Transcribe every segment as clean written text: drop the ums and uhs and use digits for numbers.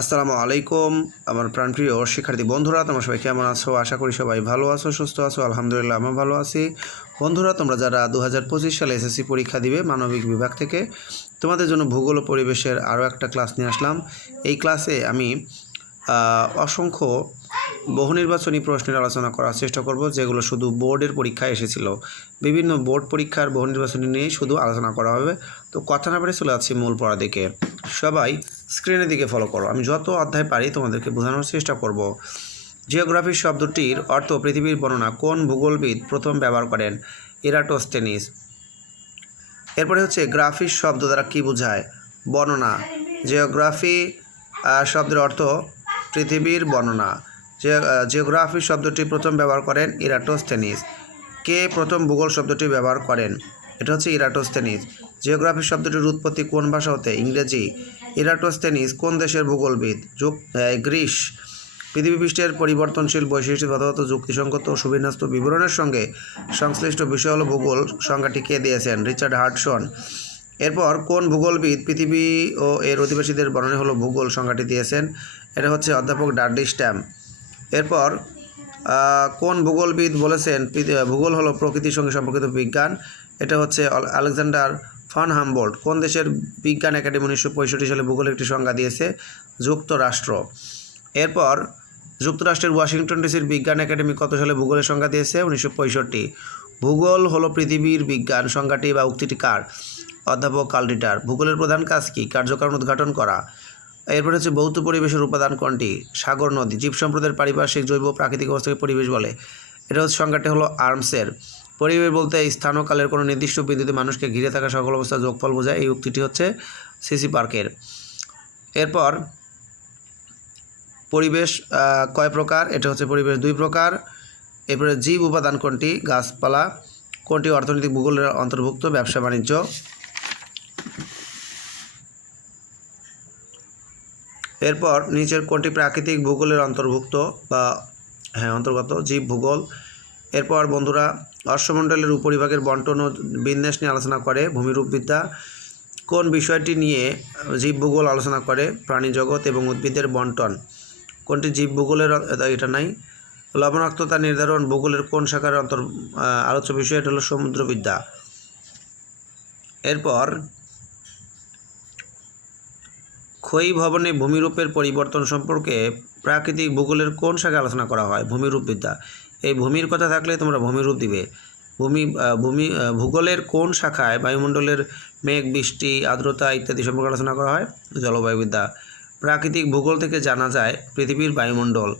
আসসালামু আলাইকুম আমার প্রাণপ্রিয় শিক্ষার্থী বন্ধুরা, তোমরা সবাই কেমন আছো? আশা করি সবাই ভালো আছো, সুস্থ আছো। আলহামদুলিল্লাহ আমি ভালো আছি। বন্ধুরা, তোমরা যারা 2025 সালে এসএসসি পরীক্ষা দিবে মানবিক বিভাগ থেকে, তোমাদের জন্য ভূগোল ও পরিবেশের আরও একটা ক্লাস নিয়ে আসলাম। এই ক্লাসে আমি অসংখ্য বহু নির্বাচনী প্রশ্নের আলোচনা করার চেষ্টা করব, যেগুলো শুধু বোর্ডের পরীক্ষায় এসেছিল। বিভিন্ন বোর্ড পরীক্ষার বহু নির্বাচনী নিয়েই শুধু আলোচনা করা হবে। তো কথা না বেড়ে চলে যাচ্ছি মূল পড়া দিকে। সবাই স্ক্রিনের দিকে ফলো করো, আমি যত অধ্যায় পারি তোমাদেরকে বোঝানোর চেষ্টা করব। জিওগ্রাফি শব্দটির অর্থ পৃথিবীর বর্ণনা কোন ভূগোলবিদ প্রথম ব্যবহার করেন? এরাটোস্থেনিস। এরপরে হচ্ছে গ্রাফি শব্দ দ্বারা কী বোঝায়? বর্ণনা। জিওগ্রাফি শব্দের অর্থ পৃথিবীর বর্ণনা। জিওগ্রাফি শব্দটি প্রথম ব্যবহার করেন এরাটোস্থেনিস। কে প্রথম ভূগোল শব্দটি ব্যবহার করেন? এটা হচ্ছে এরাটোস্থেনিস। জিওগ্রাফি শব্দটির উৎপত্তি কোন ভাষা হতে? ইংরেজি। এরাটোস্থেনিস কোন দেশের ভূগোলবিদ? গ্রিস। পৃথিবীপৃষ্ঠের পরিবর্তনশীল বৈশিষ্ট্য যথাযথ যুক্তিসঙ্গত ও সুবিন্যস্ত বিবরণের সঙ্গে সংশ্লিষ্ট বিষয় হল ভূগোল সংজ্ঞাটি কে দিয়েছেন? Richard Hudson. এরপর কোন ভূগোলবিদ পৃথিবী ও এর অধিবাসীদের বর্ণনা হলো ভূগোল সংজ্ঞাটি দিয়েছেন? এটা হচ্ছে অধ্যাপক ডাডলি স্ট্যাম। এরপর কোন ভূগোলবিদ বলেছেন ভূগোল হলো প্রকৃতির সঙ্গে সম্পর্কিত বিজ্ঞান? এটা হচ্ছে আলেকজান্ডার ফান হামবোল্ট। কোন দেশের বিজ্ঞান একাডেমি 1965 সালে ভূগোলের একটি সংজ্ঞা দিয়েছে? যুক্তরাষ্ট্র। এরপর যুক্তরাষ্ট্রের ওয়াশিংটন ডিসির বিজ্ঞান একাডেমি কত সালে ভূগোলের সংজ্ঞা দিয়েছে? 1965। ভূগোল হলো পৃথিবীর বিজ্ঞান সংজ্ঞাটি বা উক্তিটি কার? অধ্যাপক কার্ল রিটার। ভূগোলের প্রধান কাজ কী? কার্যকারণ উদ্ঘাটন করা। এরপর হচ্ছে ভৌত পরিবেশের উপাদান কোনটি? সাগর, নদী। জীব সম্প্রদায়ের পারিপার্শ্বিক জৈব প্রাকৃতিক অবস্থাকে পরিবেশ বলে। এটা হচ্ছে সংজ্ঞাটি হলো আর্মসের। পরিবেশ বলতে স্থান ও কালের কোনো নির্দিষ্ট বিন্দুতে মানুষকে ঘিরে থাকা সকল অবস্থা যোগফল বোঝায়। এই উক্তিটি হচ্ছে সিসি পার্কের। এরপর পরিবেশ কয় প্রকার? এটা হচ্ছে পরিবেশ 2 প্রকার। এরপরে জীব উপাদান কোনটি? গাছপালা। কোনটি অর্থনৈতিক ভূগোলের অন্তর্ভুক্ত? ব্যবসা বাণিজ্য। এরপর নিচের কোনটি প্রাকৃতিক ভূগোলের অন্তর্ভুক্ত বা অন্তর্গত? জীব ভূগোল। এরপর বন্ধুরা, অশ্বমণ্ডলের উপরিভাগের বন্টন ও বিন্যাস নিয়ে আলোচনা করে ভূমিরূপবিদ্যা। কোন বিষয়টি নিয়ে জীব ভূগোল আলোচনা করে? প্রাণী জগৎ এবং উদ্ভিদের বন্টন। কোনটি জীব ভূগোলের? এটা নাই। লবণাক্ততা নির্ধারণ ভূগোলের কোন শাখার আলোচ্য বিষয়? এটা হলো সমুদ্রবিদ্যা। এরপর ক্ষয়ী ভবনে ভূমিরূপের পরিবর্তন সম্পর্কে প্রাকৃতিক ভূগোলের কোন শাখায় আলোচনা করা হয়? ভূমিরূপবিদ্যা। এই ভূমির কথা থাকলে তোমরা ভূমিরূপ দিবে। ভূগোলের কোন শাখায় বায়ুমণ্ডলের মেঘ, বৃষ্টি, আর্দ্রতা ইত্যাদি সম্পর্কে আলোচনা করা হয়? জলবায়ুবিদ্যা। প্রাকৃতিক ভূগোল থেকে জানা যায় পৃথিবীর বায়ুমণ্ডল।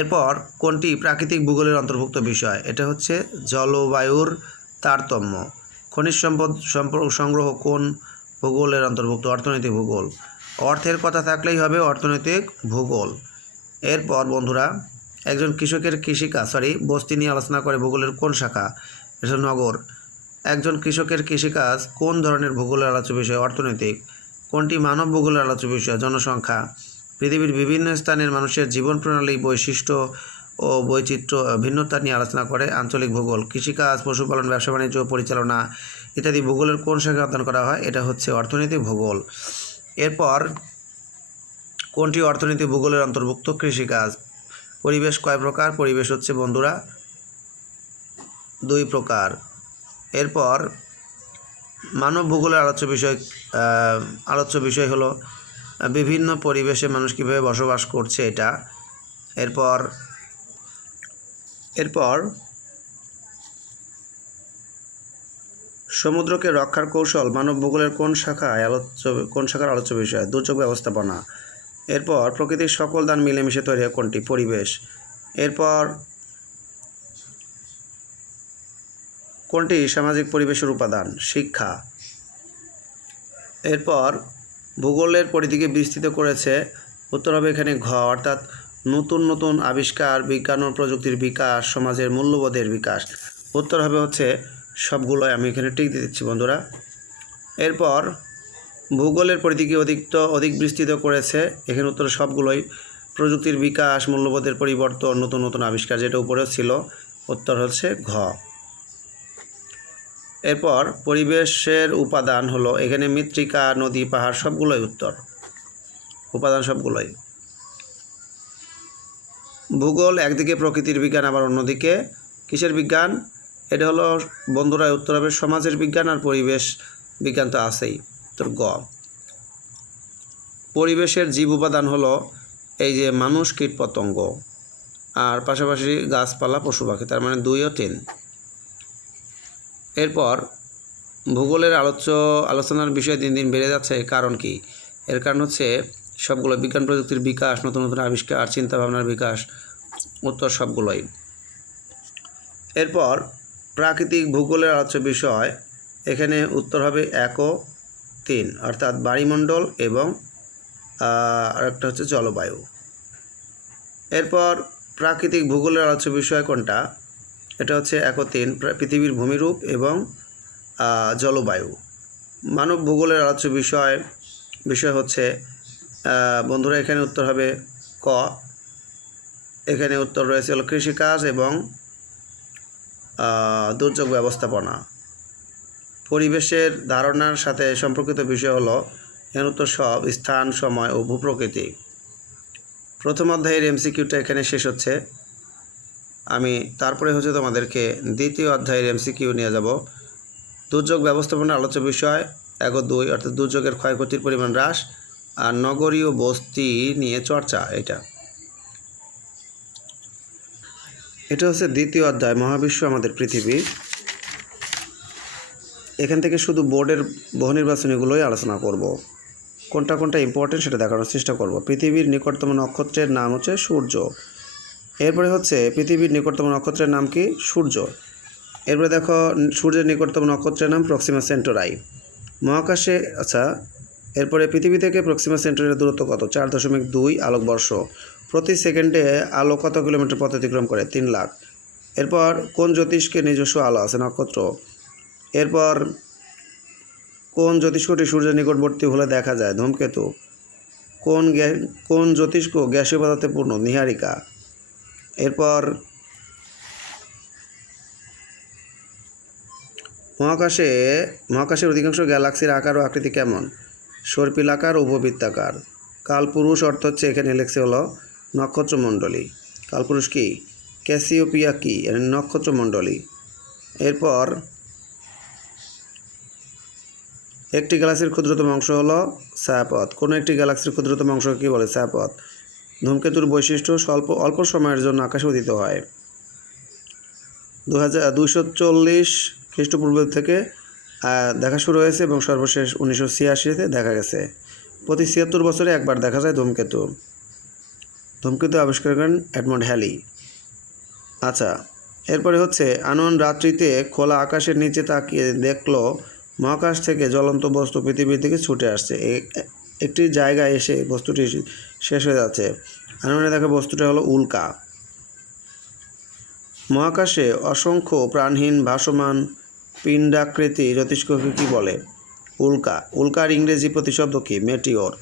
এরপর কোনটি প্রাকৃতিক ভূগোলের অন্তর্ভুক্ত বিষয়? এটা হচ্ছে জলবায়ুর তারতম্য। খনিজ সম্পদ সংগ্রহ কোন ভূগোলের অন্তর্ভুক্ত? অর্থনৈতিক ভূগোল। অর্থের কথা থাকলেই হবে অর্থনৈতিক ভূগোল। এরপর বন্ধুরা, একজন কৃষকের কৃষিকাজ বস্তি নিয়ে আলোচনা করে ভূগোলের কোন শাখা? এটা নগর। একজন কৃষকের কৃষিকাজ কোন ধরনের ভূগোলের আলোচ্য বিষয়? অর্থনৈতিক। কোনটি মানব ভূগোলের আলোচ্য বিষয়? জনসংখ্যা। পৃথিবীর বিভিন্ন স্থানের মানুষের জীবন প্রণালী, বৈশিষ্ট্য ও বৈচিত্র্য ভিন্নতা নিয়ে আলোচনা করে আঞ্চলিক ভূগোল। কৃষিকাজ, পশুপালন, ব্যবসা বাণিজ্য, পরিচালনা ইত্যাদি ভূগোলের কোন শাখায় অধ্যয়ন করা হয়? এটা হচ্ছে অর্থনৈতিক ভূগোল। এরপর কোনটি অর্থনৈতিক ভূগোলের অন্তর্ভুক্ত? কৃষিকাজ। পরিবেশ কয় প্রকার? পরিবেশ হচ্ছে বন্ধুরা 2 প্রকার। এরপর মানব ভূগোলের আলোচ্য বিষয় হলো বিভিন্ন পরিবেশে মানুষ কীভাবে বসবাস করছে এটা। এরপর সমুদ্রকে রক্ষার কৌশল মানব ভূগোলের কোন শাখার আলোচ্য বিষয়? দুর্যোগ ব্যবস্থাপনা। এরপর প্রকৃতির সকল দান মিলেমিশে তৈরি হয় কোনটি? পরিবেশ। এরপর কোনটি সামাজিক পরিবেশের উপাদান? শিক্ষা। এরপর ভূগোলের পরিধিকে বিস্তৃত করেছে। উত্তর হবে এখানে ঘ, অর্থাৎ নতুন নতুন আবিষ্কার, বিজ্ঞান ও প্রযুক্তির বিকাশ, সমাজের মূল্যবোধের বিকাশ। উত্তর হবে হচ্ছে সবগুলোই, আমি এখানে টিক দিয়ে দিচ্ছি বন্ধুরা। এরপর ভূগোলের পরিধিকে অধিক বিস্তৃত করেছে, এখানে উত্তর সবগুলোই। প্রযুক্তির বিকাশ, মূল্যবোধের পরিবর্তন, নতুন নতুন আবিষ্কার, যেটা উপরেও ছিল, উত্তর হচ্ছে ঘ। এরপর পরিবেশের উপাদান হলো এখানে মৃত্তিকা, নদী, পাহাড় সবগুলোই উত্তর। উপাদান সবগুলোই। ভূগোল একদিকে প্রকৃতির বিজ্ঞান, আবার অন্যদিকে কিসের বিজ্ঞান? এটা হলো বন্ধুরা উত্তর হবে সমাজের বিজ্ঞান, আর পরিবেশ বিজ্ঞান তো আছেই। তোর গ, পরিবেশের জীব উপাদান হলো এই যে মানুষ, কীট পতঙ্গ, আর পাশাপাশি গাছপালা, পশু পাখি, তার মানে 2 ও 3। এরপর ভূগোলের আলোচনার বিষয় দিন দিন বেড়ে যাচ্ছে, কারণ কি? এর কারণ হচ্ছে সবগুলো বিজ্ঞান প্রযুক্তির বিকাশ, নতুন নতুন আবিষ্কার, চিন্তাভাবনার বিকাশ, উত্তর সবগুলোই। এরপর প্রাকৃতিক ভূগোলের আলোচ্য বিষয়, এখানে উত্তর হবে 1 ও 3, অর্থাৎ বায়ুমণ্ডল এবং আরেকটা হচ্ছে জলবায়ু। এরপর প্রাকৃতিক ভূগোলের আলোচ্য বিষয় কোনটা? এটা হচ্ছে 1 ও 3, পৃথিবীর ভূমিরূপ এবং জলবায়ু। মানব ভূগোলের আলোচ্য বিষয় হচ্ছে বন্ধুরা এখানে উত্তর হবে ক, এখানে উত্তর রয়েছে হলো কৃষিকাজ এবং দুর্যোগ ব্যবস্থাপনা। পরিবেশের ধারণার সাথে সম্পর্কিত বিষয় হলো এর উত্তর সব, স্থান, সময় ও ভূপ্রকৃতি। প্রথম অধ্যায়ের এমসিকিউটা এখানে শেষ হচ্ছে। আমি তারপরে হচ্ছে তোমাদেরকে দ্বিতীয় অধ্যায়ের এমসিকিউ নিয়ে যাব। দুর্যোগ ব্যবস্থাপনার আলোচ্য বিষয় 1 ও 2, অর্থাৎ দুর্যোগের ক্ষয়ক্ষতির পরিমাণ হ্রাস আর নগরীয় বস্তি নিয়ে চর্চা। এটা হচ্ছে দ্বিতীয় অধ্যায়, মহাবিশ্ব আমাদের পৃথিবী। এখান থেকে শুধু বোর্ডের বহু নির্বাচনীগুলোই আলোচনা করব। কোনটা কোনটা ইম্পর্টেন্ট সেটা দেখানোর চেষ্টা করব। পৃথিবীর নিকটতম নক্ষত্রের নাম হচ্ছে সূর্য। এরপরে হচ্ছে পৃথিবীর নিকটতম নক্ষত্রের নাম কি? সূর্য। এরপরে দেখো সূর্যের নিকটতম নক্ষত্রের নাম প্রক্সিমা সেন্টোরাই। মহাকাশে আচ্ছা, এরপরে পৃথিবী থেকে প্রক্সিমা সেন্টোরাইয়ের দূরত্ব কত? 4.2 আলোকবর্ষ। প্রতি সেকেন্ডে আলো কত কিলোমিটার পথ অতিক্রম করে? 3 লাখ। এরপর কোন জ্যোতিষ্কের নিজস্ব আলো আছে? নক্ষত্র। এরপর কোন জ্যোতিষ্কটি সূর্যের নিকটবর্তী হলে দেখা যায়? ধূমকেতু। কোন জ্যোতিষ্ক গ্যাসীয় পদার্থে পূর্ণ? নীহারিকা। এরপর মহাকাশের অধিকাংশ গ্যালাক্সির আকার ও আকৃতি কেমন? সর্পিলাকার ও উপবৃত্তাকার। কালপুরুষ অর্থ হচ্ছে এখানে লেখছে হলো নক্ষত্রমণ্ডলী। কালপুরুষ কি? ক্যাসিওপিয়া কি? নক্ষত্রমণ্ডলী। এরপর একটি গ্যালাক্সির ক্ষুদ্রতম অংশ হলো ছায়াপথ। কোনো একটি গ্যালাক্সির ক্ষুদ্রতম অংশ কী বলে? ছায়াপথ। ধূমকেতুর বৈশিষ্ট্য অল্প সময়ের জন্য আকাশে উদিত হয়। 240 খ্রিস্টপূর্ব থেকে দেখা শুরু হয়েছে এবং সর্বশেষ 1986-তে দেখা গেছে। প্রতি 76 বছরে একবার দেখা যায় ধূমকেতু। ধূমকেতু আবিষ্কার করেন এডমন্ড হ্যালি। আচ্ছা, এরপরে হচ্ছে আনন রাত্রিতে খোলা আকাশের নিচে তাকিয়ে দেখলো মহাকাশ থেকে জ্বলন্ত বস্তু পৃথিবীর দিকে ছুটে আসছে। একটি জায়গায় এসে বস্তুটি শেষ হয়ে যাচ্ছে। আননে দেখা বস্তুটা হলো উল্কা। মহাকাশে অসংখ্য প্রাণহীন ভাসমান পিণ্ডাকৃতি জ্যোতিষ্ককে কী বলে? উল্কা। উল্কার ইংরেজি প্রতিশব্দ কি? মেটিওর।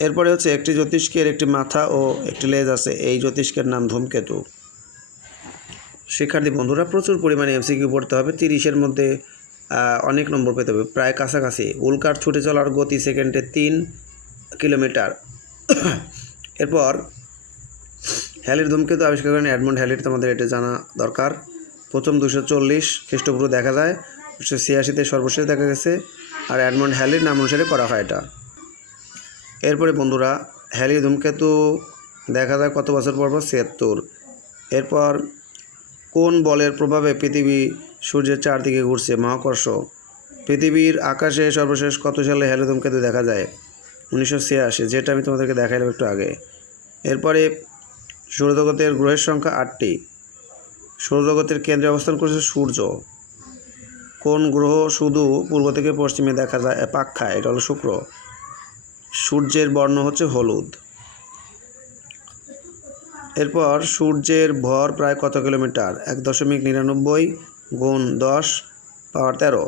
এরপরে হচ্ছে একটি জ্যোতিষ্কের একটি মাথা ও একটি লেজ আছে, এই জ্যোতিষ্কের নাম ধূমকেতু। শিক্ষার্থী বন্ধুরা প্রচুর পরিমাণে এমসিকিউ পড়তে হবে, 30-এর মধ্যে অনেক নম্বর পেতে হবে, প্রায় কাছাকাছি। উল্কার ছুটে চলার গতি সেকেন্ডে 3 কিলোমিটার। এরপর হ্যালির ধূমকেতু আবিষ্কার করেন এডমন্ড হ্যালি, তোমাদের এটা জানা দরকার। প্রথম 240 খ্রিস্টপূর্ব দেখা যায়, 1986-তে সর্বশেষ দেখা গেছে, আর এডমন্ড হ্যালির নাম অনুসারে করা হয় এটা। এরপরে বন্ধুরা হ্যালি ধূমকেতু দেখা যায় কত বছর পর? 76। এরপর কোন বলের প্রভাবে পৃথিবী সূর্যের চারদিকে ঘুরছে? মহাকর্ষ। পৃথিবীর আকাশে সর্বশেষ কত সালে হ্যালি ধূমকেতু দেখা যায়? 1986, যেটা আমি তোমাদেরকে দেখাইলাম একটু আগে। এরপরে সৌরজগতের গ্রহের সংখ্যা 8টি। সৌরজগতের কেন্দ্রে অবস্থান করছে সূর্য। কোন গ্রহ শুধু পূর্ব থেকে পশ্চিমে দেখা যায়? পাক খায়, এটা হলো শুক্র। সূর্যের বর্ণ হচ্ছে হলুদ। এরপর সূর্যের ভর প্রায় কত কিলোমিটার? 1.99 গুণ 10 পাওয়ার 13।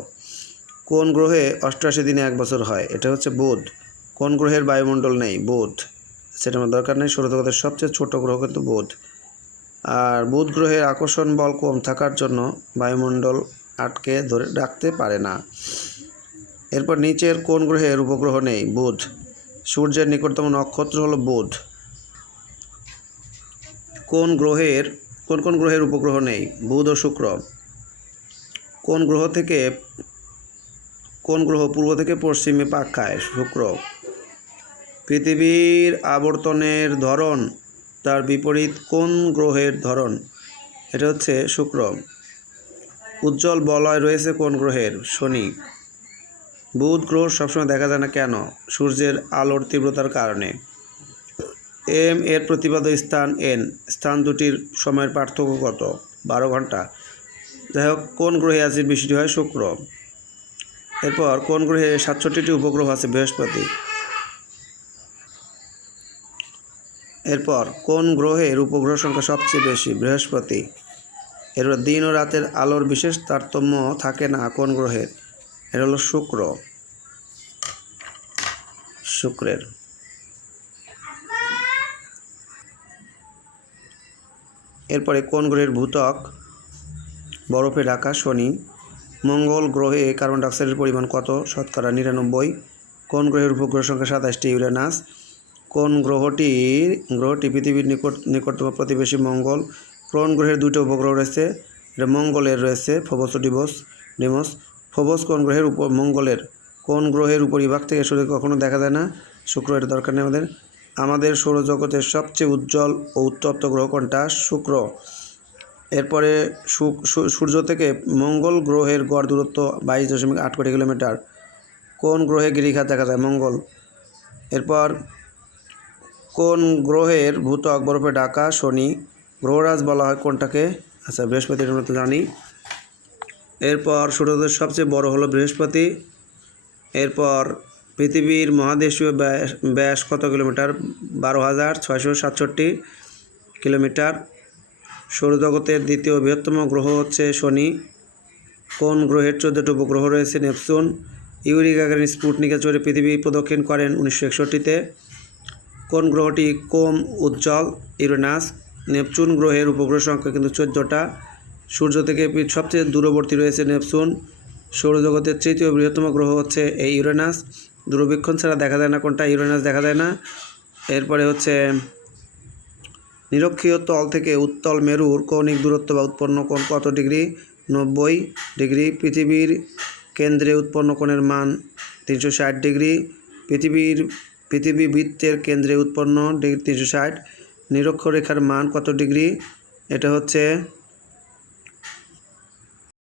কোন গ্রহে 88 দিনে 1 বছর হয়? এটা হচ্ছে বুধ। কোন গ্রহের বায়ুমণ্ডল নেই? বুধ। সেটা আমার দরকার নেই, সৌরজগতের সবচেয়ে ছোট গ্রহ কিন্তু বুধ। আর বুধ গ্রহের আকর্ষণ বল কম থাকার জন্য বায়ুমণ্ডল আটকে ধরে রাখতে পারে না। এরপর নিচের কোন গ্রহের উপগ্রহ নেই? বুধ। সূর্যের নিকটতম নক্ষত্র হলো বুধ। কোন কোন গ্রহের উপগ্রহ নেই? বুধ ও শুক্র। কোন গ্রহ পূর্ব থেকে পশ্চিমে পাক খায়? শুক্র। পৃথিবীর আবর্তনের ধরন তার বিপরীত কোন গ্রহের ধরন? এটা হচ্ছে শুক্র। উজ্জ্বল বলয় রয়েছে কোন গ্রহের? শনি। বুধ গ্রহ সবসময় দেখা যায় না কেন? সূর্যের আলোর তীব্রতার কারণে। এম এর প্রতিপাদ্য স্থান এন, স্থান দুটির সময়ের পার্থক্য কত? 12 ঘন্টা। যাই হোক, কোন গ্রহে অ্যাসিড বৃষ্টি হয়? শুক্র। এরপর কোন গ্রহে 67টি উপগ্রহ আছে? বৃহস্পতি। এরপর কোন গ্রহের উপগ্রহ সংখ্যা সবচেয়ে বেশি? বৃহস্পতি। এরপর দিন ও রাতের আলোর বিশেষ তারতম্য থাকে না কোন গ্রহের? এটা হলো শুক্রের। এরপরে কোন গ্রহের ভূত্বক বরফে ঢাকা? শনি। মঙ্গল গ্রহে কার্বন ডাইঅক্সাইডের পরিমাণ কত? 99%। কোন গ্রহের উপগ্রহ সংখ্যা 27টি? ইউরেনাস। কোন গ্রহটি পৃথিবীর নিকটতম প্রতিবেশী? মঙ্গল। কোন গ্রহের 2টি উপগ্রহ রয়েছে? এটা মঙ্গলের রয়েছে, ফোবস ও ডিমস। ফোবস কোন গ্রহের মঙ্গলের কোন গ্রহের উপরিভাগ থেকে সূর্য কখনো দেখা যায় না? শুক্র। এটা দরকার নেই আমাদের সৌরজগতের সবচেয়ে উজ্জ্বল ও উত্তপ্ত গ্রহ কোনটা? শুক্র। এরপরে সূর্য থেকে মঙ্গল গ্রহের গড় দূরত্ব 22.8 কোটি কিলোমিটার। কোন গ্রহে গিরিখাত দেখা যায়? মঙ্গল। এরপর কোন গ্রহের ভূত্বক বরফে ঢাকা? শনি। গ্রহরাজ বলা হয় কোনটাকে? আচ্ছা, বৃহস্পতির আমরা তো জানি। এরপর সৌরজগতের সবচেয়ে বড় হলো বৃহস্পতি। এরপর পৃথিবীর মহাদেশীয় ব্যাস কত কিলোমিটার? 12,667 কিলোমিটার। সৌরজগতের দ্বিতীয় বৃহত্তম গ্রহ হচ্ছে শনি। কোন গ্রহের 14টি উপগ্রহ রয়েছে? নেপচুন। ইউরি গাগারিন স্পুটনিকে চড়ে পৃথিবী প্রদক্ষিণ করেন 1961-তে। কোন গ্রহটি কম উজ্জ্বল? ইউরেনাস। নেপচুন গ্রহের উপগ্রহ সংখ্যা কিন্তু 14টা। সূর্য থেকে সবচেয়ে দূরবর্তী রয়েছে নেপচুন। সৌরজগতের তৃতীয় বৃহত্তম গ্রহ হচ্ছে এই ইউরেনাস। দূরবীক্ষণ ছাড়া দেখা যায় না কোনটা? ইউরেনাস দেখা যায় না। এরপরে হচ্ছে নিরক্ষীয় তল থেকে উত্তল মেরুর কৌণিক দূরত্ব বা উৎপন্ন কোণ কত ডিগ্রি? 90 ডিগ্রি। পৃথিবীর কেন্দ্রে উৎপন্ন কোণের মান 360 ডিগ্রি। পৃথিবী বৃত্তের কেন্দ্রে উৎপন্ন ডিগ্রি 360। নিরক্ষরেখার মান কত ডিগ্রি? এটা হচ্ছে